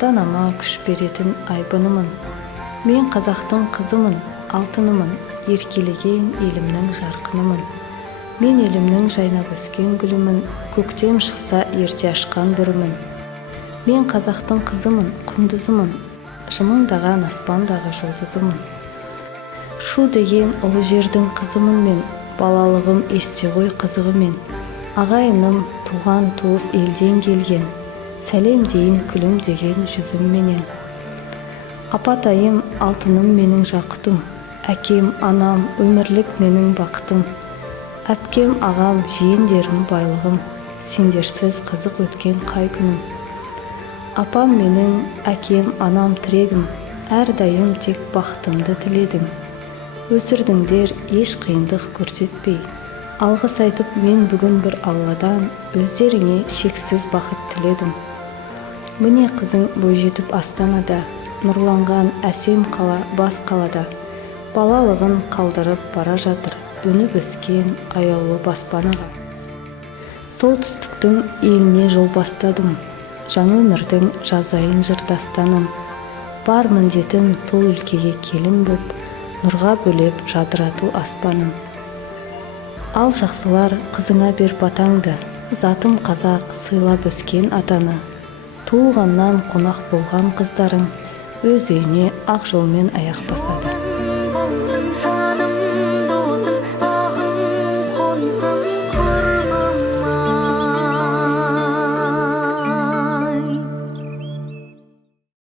ата-анама күш беретін айбынымын. Мен қазақтың қызымын, алтынымын, еркелеген елімнің жарқынымын. Мен елімнің жайнап өскен гүлімін, көктем шықса ерте ашқан бүрімін. Мен қазақтың қызымын, құндызымын, жымыңдаған аспандағы жұлдызымын. Шу деген ұлы жердің қызымын мен, балалығым есте ғой қызығымен. Ағайыным, туған туыс елден келген, сәлем дейін күлім деген жүзімменен. Апатайым, алтыным менің жақұтым, әкем, анам, өмірлік менің бақытым. Әпкем, ағам, жиендерім, байлығым, сендерсіз қызық өткен қай күнім. Апам менің, әкем, анам тірегім, әрдайым тек бақытымды тіледім. Өсірдіңдер еш қиындық көрсетпей. Алғыс айтып мен бүгін бір Алладан өздеріңе шексіз бақыт тіледім. Міне қызың бойжетіп астанада, нұрланған әсем қала бас қалада. Балалығын қалдырып бара жатыр, өніп өскен аяулы баспанаға. Солтүстіктің еліне жол бастадым, жаңа өмірдің жазайын жырдастаным. Бар міндетім сол өлкеге келін боп, нұрға бөлеп жадырату аспаным. Ал жақсылар, қызыңа бер батаңды, затым қазақ сыйлап өскен атаны. Туылғаннан қонақ болған қыздарың өз үйіне ақ жолмен аяқ басады.